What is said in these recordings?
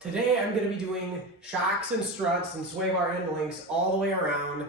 Today I'm going to be doing shocks and struts and sway bar end links all the way around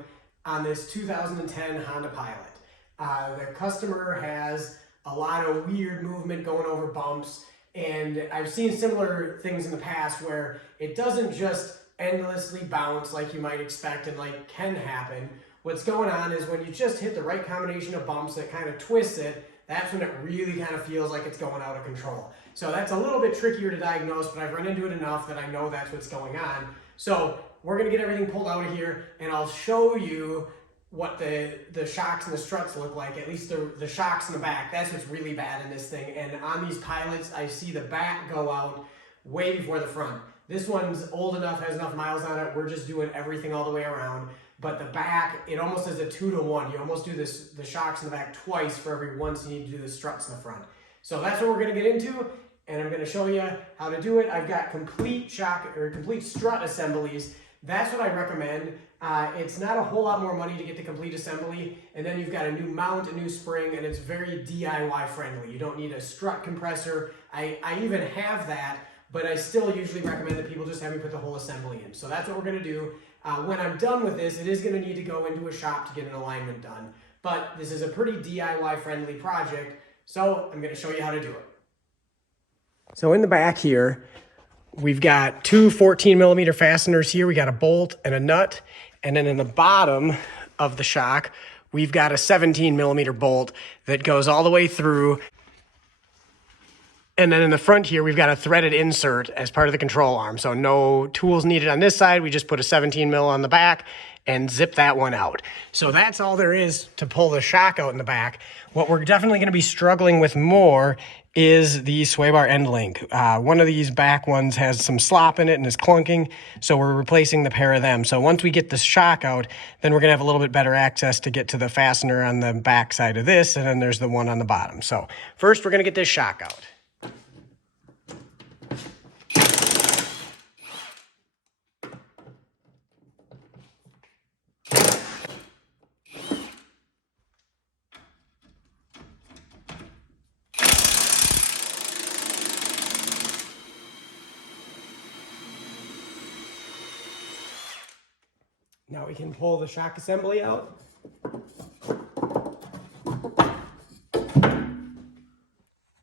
on this 2010 Honda Pilot. The customer has a lot of weird movement going over bumps, and I've seen similar things in the past where it doesn't just endlessly bounce like you might expect and like can happen. What's going on is when you just hit the right combination of bumps that kind of twist it, that's when it really kind of feels like it's going out of control. So that's a little bit trickier to diagnose, but I've run into it enough that I know that's what's going on. So we're gonna get everything pulled out of here and I'll show you what the shocks and the struts look like, at least the shocks in the back. That's what's really bad in this thing. And on these Pilots, I see the back go out way before the front. This one's old enough, has enough miles on it, we're just doing everything all the way around. But the back, it almost is a 2-to-1. You almost do the shocks in the back twice for every once you need to do the struts in the front. So that's what we're gonna get into, and I'm gonna show you how to do it. I've got complete strut assemblies. That's what I recommend. It's not a whole lot more money to get the complete assembly, and then you've got a new mount, a new spring, and it's very DIY friendly. You don't need a strut compressor. I even have that, but I still usually recommend that people just have me put the whole assembly in. So that's what we're gonna do. When I'm done with this, it is going to need to go into a shop to get an alignment done. But this is a pretty DIY friendly project, so I'm going to show you how to do it. So in the back here, we've got two 14mm fasteners here. We got a bolt and a nut. And then in the bottom of the shock, we've got a 17mm bolt that goes all the way through. And then in the front here, we've got a threaded insert as part of the control arm. So no tools needed on this side. We just put a 17mm on the back and zip that one out. So that's all there is to pull the shock out in the back. What we're definitely going to be struggling with more is the sway bar end link. One of these back ones has some slop in it and is clunking, so we're replacing the pair of them. So once we get the shock out, then we're going to have a little bit better access to get to the fastener on the back side of this, and then there's the one on the bottom. So first we're going to get this shock out. Now we can pull the shock assembly out.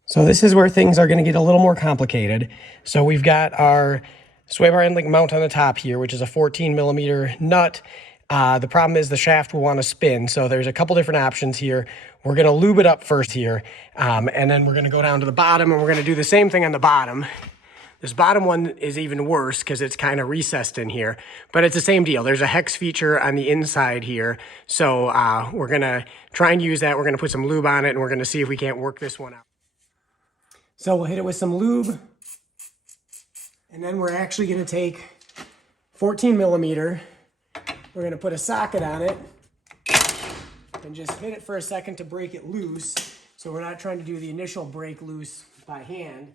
So this is where things are going to get a little more complicated. So we've got our sway bar end link mount on the top here, which is a 14mm nut. The problem is the shaft will want to spin. So there's a couple different options here. We're going to lube it up first here. And then we're going to go down to the bottom and we're going to do the same thing on the bottom. This bottom one is even worse because it's kind of recessed in here, but it's the same deal. There's a hex feature on the inside here. So we're gonna try and use that. We're gonna put some lube on it and we're gonna see if we can't work this one out. So we'll hit it with some lube. And then we're actually gonna take 14mm. We're gonna put a socket on it and just hit it for a second to break it loose. So we're not trying to do the initial break loose by hand.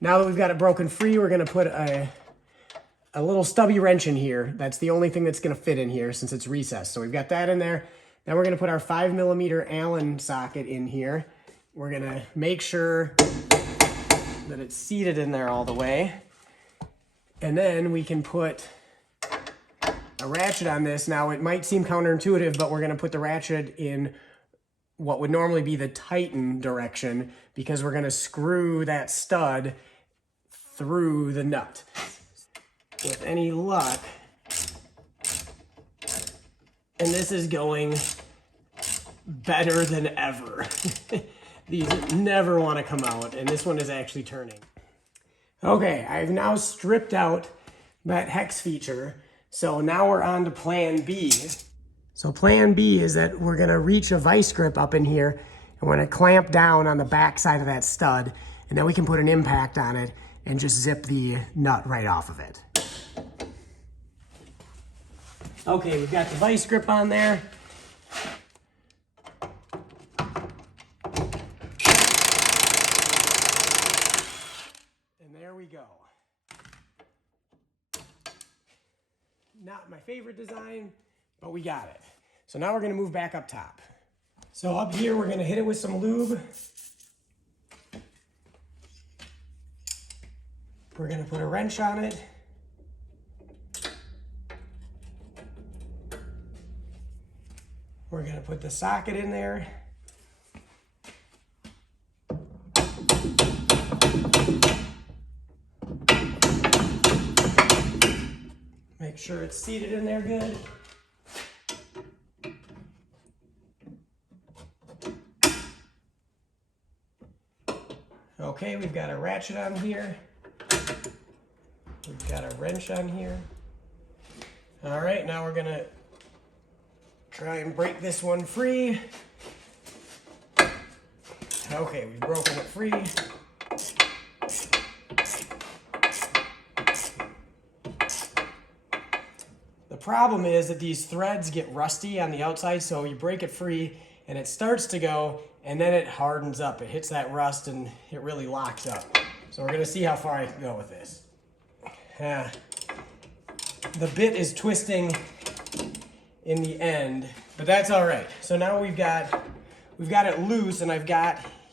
Now that we've got it broken free, we're going to put a little stubby wrench in here. That's the only thing that's going to fit in here since it's recessed. So we've got that in there. Then we're going to put our 5mm Allen socket in here. We're going to make sure that it's seated in there all the way. And then we can put a ratchet on this. Now it might seem counterintuitive, but we're going to put the ratchet in what would normally be the tighten direction because we're going to screw that stud through the nut. With any luck, and this is going better than ever. These never want to come out, and this one is actually turning. Okay, I've now stripped out that hex feature, so now we're on to plan B. So plan B is that we're going to reach a vice grip up in here, and we're going to clamp down on the back side of that stud, and then we can put an impact on it and just zip the nut right off of it. Okay, we've got the vice grip on there. And there we go. Not my favorite design, but we got it. So now we're going to move back up top. So up here, we're going to hit it with some lube. We're going to put a wrench on it. We're going to put the socket in there. Make sure it's seated in there good. Okay, we've got a ratchet on here. We've got a wrench on here. All right, now we're gonna try and break this one free. Okay, we've broken it free. The problem is that these threads get rusty on the outside, so you break it free and it starts to go, and then it hardens up. It hits that rust and it really locks up. So we're gonna see how far I can go with this. The bit is twisting in the end, but that's all right. So now we've got it loose, and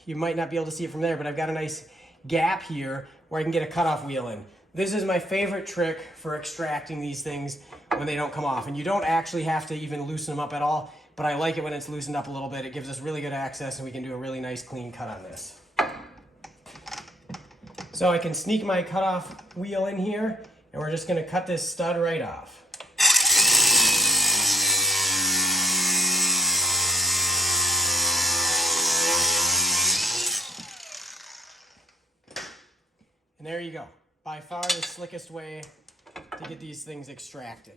you might not be able to see it from there, but I've got a nice gap here where I can get a cutoff wheel in. This is my favorite trick for extracting these things when they don't come off, and you don't actually have to even loosen them up at all, but I like it when it's loosened up a little bit. It gives us really good access, and we can do a really nice clean cut on this. So I can sneak my cutoff wheel in here, and we're just gonna cut this stud right off. And there you go. By far the slickest way to get these things extracted.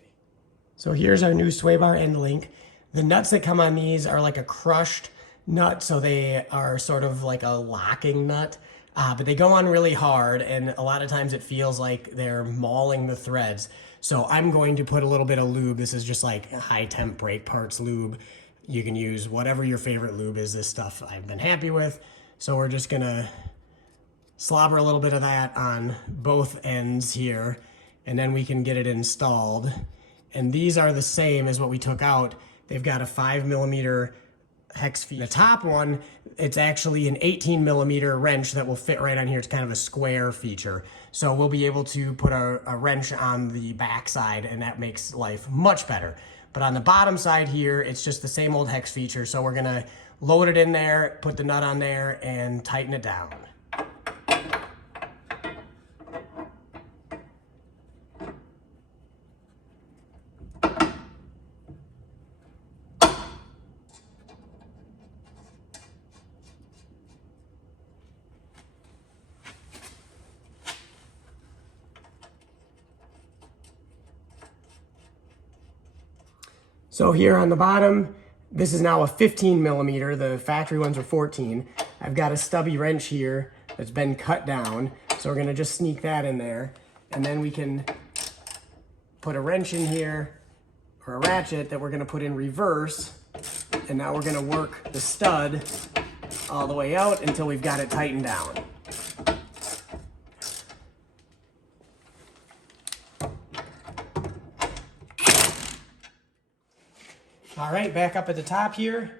So here's our new sway bar end link. The nuts that come on these are like a crushed nut, so they are sort of like a locking nut, but they go on really hard, and a lot of times it feels like they're mauling the threads. So I'm going to put a little bit of lube. This is just like high temp brake parts lube. You can use whatever your favorite lube is. This stuff I've been happy with. So we're just gonna slobber a little bit of that on both ends here, and then we can get it installed. And these are the same as what we took out. They've got a 5mm hex feet. The top one, it's actually an 18mm wrench that will fit right on here. It's kind of a square feature. So we'll be able to put a wrench on the back side, and that makes life much better. But on the bottom side here, it's just the same old hex feature. So we're gonna load it in there, put the nut on there, and tighten it down. So here on the bottom, this is now a 15mm. The factory ones are 14. I've got a stubby wrench here that's been cut down. So we're gonna just sneak that in there. And then we can put a wrench in here, or a ratchet that we're gonna put in reverse. And now we're gonna work the stud all the way out until we've got it tightened down. All right, back up at the top here,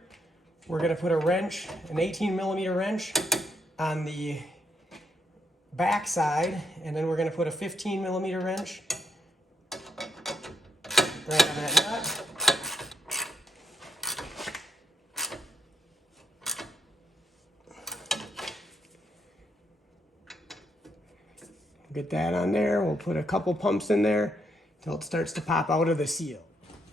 we're gonna put a wrench, an 18mm wrench on the back side, and then we're gonna put a 15mm wrench right on that nut. Get that on there. We'll put a couple pumps in there until it starts to pop out of the seal.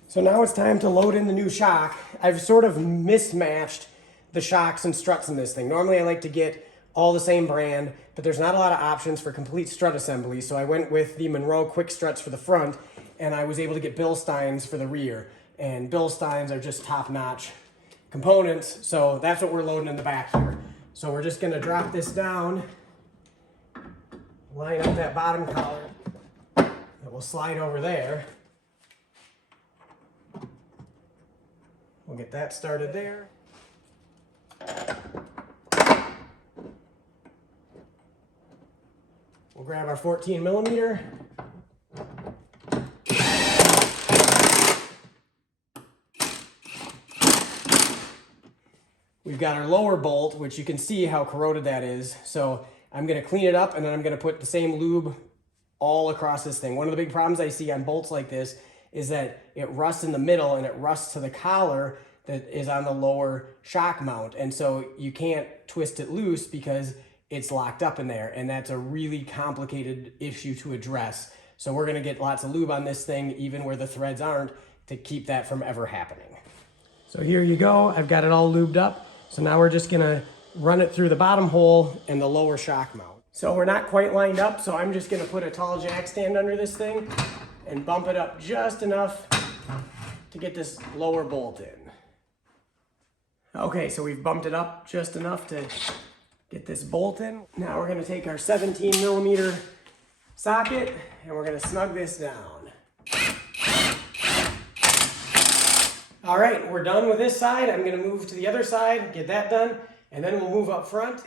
So now it's time to load in the new shock. I've sort of mismatched the shocks and struts in this thing. Normally I like to get all the same brand, but there's not a lot of options for complete strut assembly. So I went with the Monroe quick struts for the front, and I was able to get Bilsteins for the rear. And Bilsteins are just top-notch components. So that's what we're loading in the back here. So we're just gonna drop this down, line up that bottom collar that will slide over there. We'll get that started there. We'll grab our 14mm. We've got our lower bolt, which you can see how corroded that is. So I'm gonna clean it up and then I'm gonna put the same lube all across this thing. One of the big problems I see on bolts like this is that it rusts in the middle and it rusts to the collar that is on the lower shock mount. And so you can't twist it loose because it's locked up in there. And that's a really complicated issue to address. So we're gonna get lots of lube on this thing, even where the threads aren't, to keep that from ever happening. So here you go, I've got it all lubed up. So now we're just gonna run it through the bottom hole and the lower shock mount. So we're not quite lined up, so I'm just gonna put a tall jack stand under this thing and bump it up just enough to get this lower bolt in. Okay, so we've bumped it up just enough to get this bolt in. Now we're gonna take our 17mm socket and we're gonna snug this down. All right, we're done with this side. I'm gonna move to the other side, get that done, and then we'll move up front.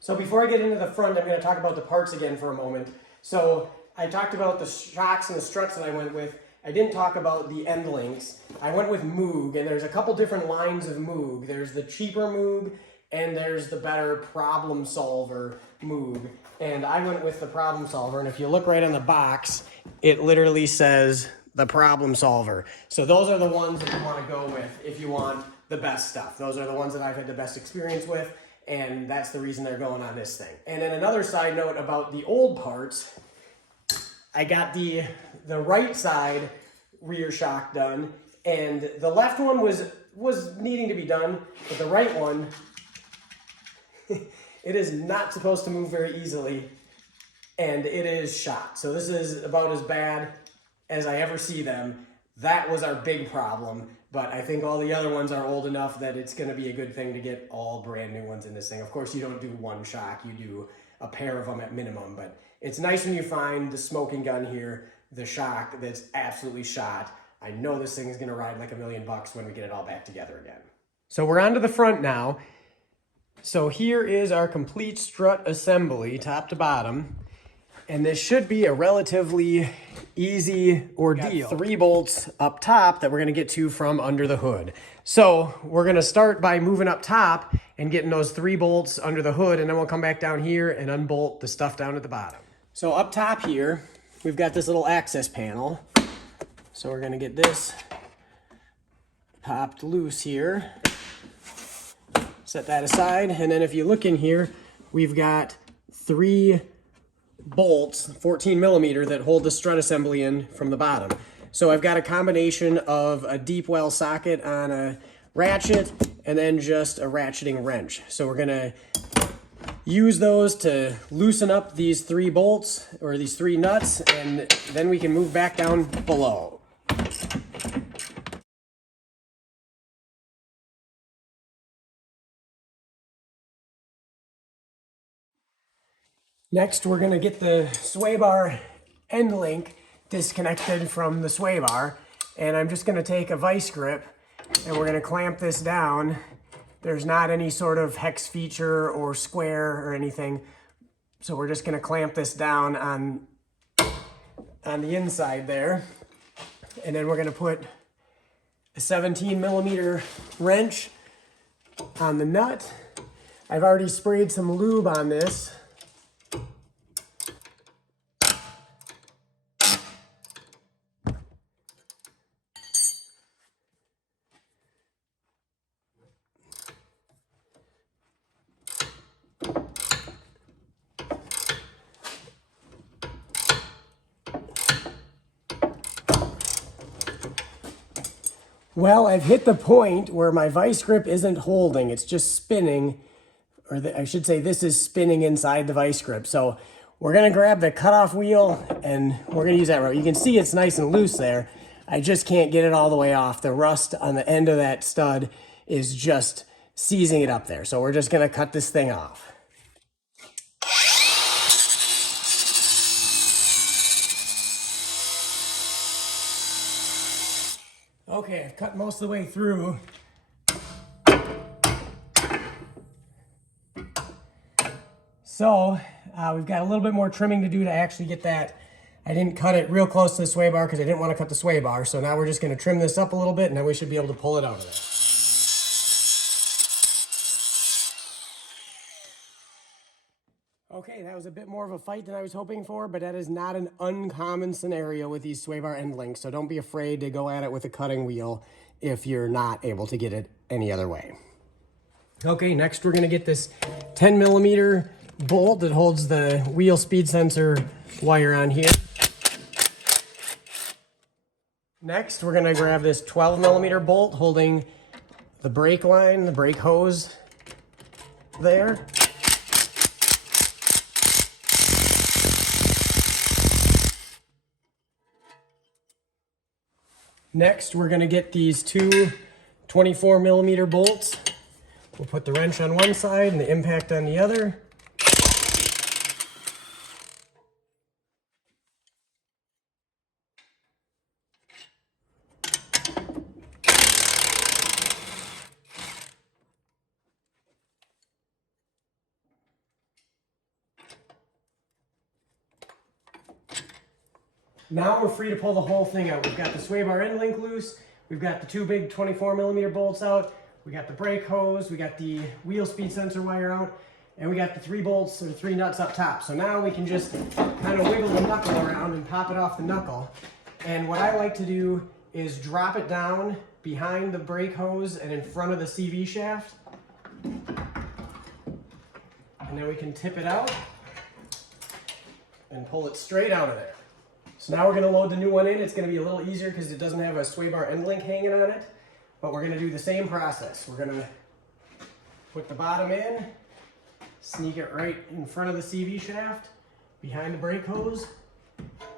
So before I get into the front, I'm gonna talk about the parts again for a moment. So I talked about the shocks and the struts that I went with. I didn't talk about the end links. I went with Moog, and there's a couple different lines of Moog. There's the cheaper Moog, and there's the better problem solver Moog. And I went with the problem solver, and if you look right on the box, it literally says the problem solver. So those are the ones that you want to go with if you want the best stuff. Those are the ones that I've had the best experience with, and that's the reason they're going on this thing. And then another side note about the old parts, I got the right side rear shock done, and the left one was needing to be done, but the right one, it is not supposed to move very easily, and it is shot. So this is about as bad as I ever see them. That was our big problem, but I think all the other ones are old enough that it's gonna be a good thing to get all brand new ones in this thing. Of course, you don't do one shock, you do a pair of them at minimum, but it's nice when you find the smoking gun here, the shock that's absolutely shot. I know this thing is gonna ride like $1 million when we get it all back together again. So we're on to the front now. So here is our complete strut assembly, top to bottom. And this should be a relatively easy ordeal. 3 bolts up top that we're gonna get to from under the hood. So we're gonna start by moving up top and getting those 3 bolts under the hood, and then we'll come back down here and unbolt the stuff down at the bottom. So up top here, we've got this little access panel. So we're gonna get this popped loose here. Set that aside, and then if you look in here, we've got 3 bolts, 14mm, that hold the strut assembly in from the bottom. So I've got a combination of a deep well socket on a ratchet and then just a ratcheting wrench. So we're gonna use those to loosen up these 3 bolts or these 3 nuts, and then we can move back down below. Next, we're gonna get the sway bar end link disconnected from the sway bar, and I'm just gonna take a vice grip and we're gonna clamp this down. There's not any sort of hex feature or square or anything, so we're just gonna clamp this down on the inside there, and then we're gonna put a 17mm wrench on the nut. I've already sprayed some lube on this. Well, I've hit the point where my vice grip isn't holding, it's just spinning, or I should say this is spinning inside the vice grip. So we're gonna grab the cutoff wheel and we're gonna use that rope. You can see it's nice and loose there. I just can't get it all the way off. The rust on the end of that stud is just seizing it up there. So we're just gonna cut this thing off. Okay, I've cut most of the way through. So we've got a little bit more trimming to do to actually get that. I didn't cut it real close to the sway bar because I didn't want to cut the sway bar. So now we're just going to trim this up a little bit, and then we should be able to pull it out of there. was a bit more of a fight than I was hoping for, but that is not an uncommon scenario with these sway bar end links, so don't be afraid to go at it with a cutting wheel if you're not able to get it any other way. Okay, next we're gonna get this 10mm bolt that holds the wheel speed sensor wire on here. Next, we're gonna grab this 12mm bolt holding the brake line, the brake hose there. Next, we're gonna get these two 24mm bolts. We'll put the wrench on one side and the impact on the other. Now we're free to pull the whole thing out. We've got the sway bar end link loose. We've got the two big 24mm bolts out. We got the brake hose. We got the wheel speed sensor wire out. And we got the 3 bolts or 3 nuts up top. So now we can just kind of wiggle the knuckle around and pop it off the knuckle. And what I like to do is drop it down behind the brake hose and in front of the CV shaft. And then we can tip it out and pull it straight out of there. So now we're going to load the new one in. It's going to be a little easier because it doesn't have a sway bar end link hanging on it. But we're going to do the same process. We're going to put the bottom in, sneak it right in front of the CV shaft, behind the brake hose.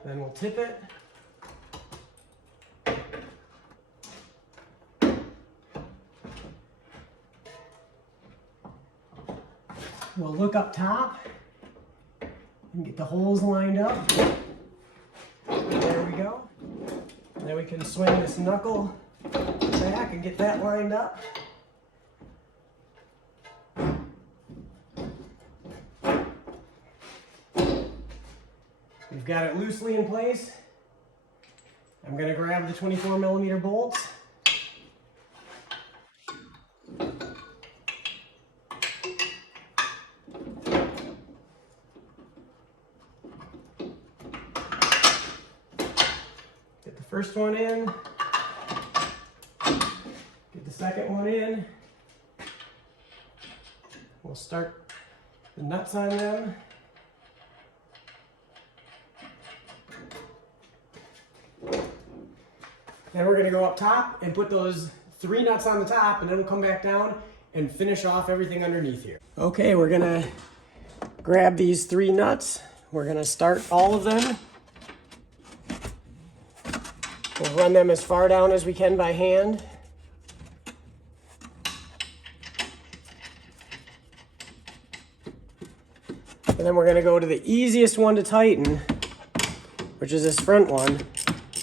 Then we'll tip it. We'll look up top and get the holes lined up. There we go. And then we can swing this knuckle back and get that lined up. We've got it loosely in place. I'm going to grab the 24mm bolts. Get the first one in. Get the second one in. We'll start the nuts on them. Then we're going to go up top and put those 3 nuts on the top, and then we'll come back down and finish off everything underneath here. Okay, we're going to grab these 3 nuts. We're going to start all of them. We'll run them as far down as we can by hand. And then we're going to go to the easiest one to tighten, which is this front one.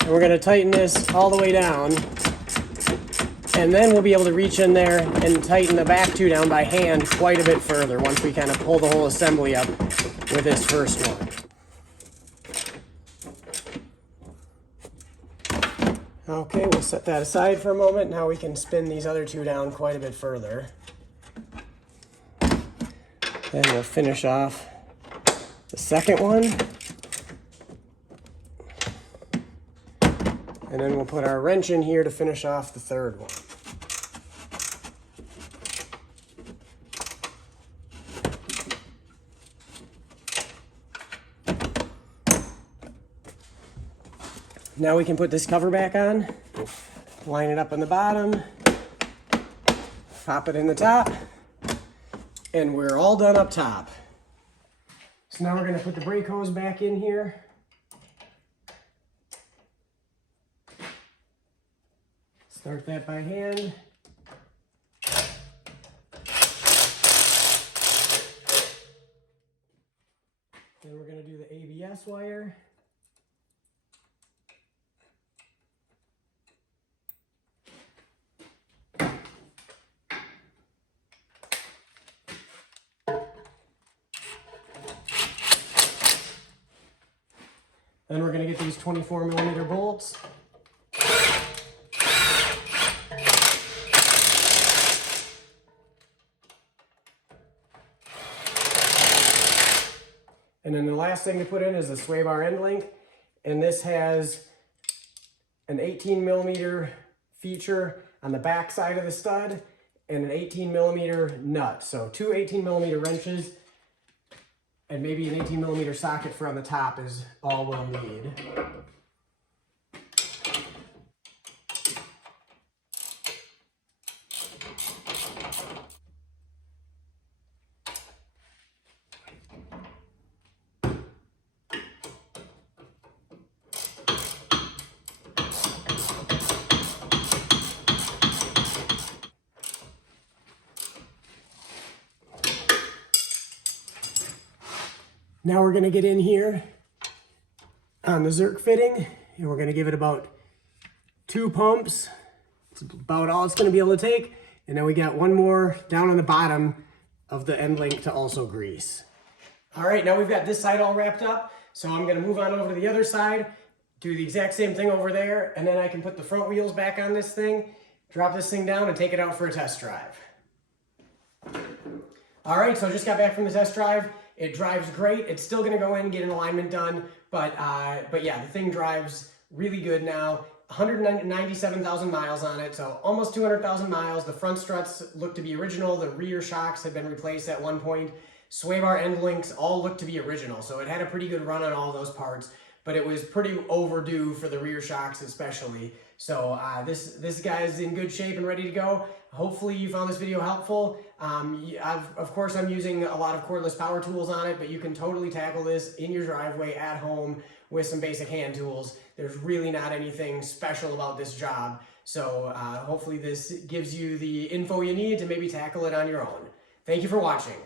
And we're going to tighten this all the way down. And then we'll be able to reach in there and tighten the back 2 down by hand quite a bit further once we kind of pull the whole assembly up with this first one. Okay, we'll set that aside for a moment. Now we can spin these other 2 down quite a bit further. Then we'll finish off the second one. And then we'll put our wrench in here to finish off the third one. Now we can put this cover back on, line it up on the bottom, pop it in the top, and we're all done up top. So now we're going to put the brake hose back in here. Start that by hand. Then we're going to do the ABS wire. Then we're going to get these 24mm bolts. And then the last thing to put in is the sway bar end link. And this has an 18 millimeter feature on the back side of the stud and an 18 millimeter nut. So 2 18 millimeter wrenches and maybe an 18 millimeter socket for on the top is all we'll need. Now we're gonna get in here on the zerk fitting and we're gonna give it about 2 pumps. It's about all it's gonna be able to take. And then we got one more down on the bottom of the end link to also grease. All right, now we've got this side all wrapped up. So I'm gonna move on over to the other side, do the exact same thing over there, and then I can put the front wheels back on this thing, drop this thing down and take it out for a test drive. All right, so I just got back from the test drive. It drives great. It's still gonna go in and get an alignment done, but yeah, the thing drives really good now. 197,000 miles on it, so almost 200,000 miles. The front struts look to be original. The rear shocks had been replaced at one point. Sway bar end links all look to be original, so it had a pretty good run on all those parts, but it was pretty overdue for the rear shocks especially. So this guy's in good shape and ready to go. Hopefully you found this video helpful. Of course, I'm using a lot of cordless power tools on it, but you can totally tackle this in your driveway at home with some basic hand tools. There's really not anything special about this job. So hopefully this gives you the info you need to maybe tackle it on your own. Thank you for watching.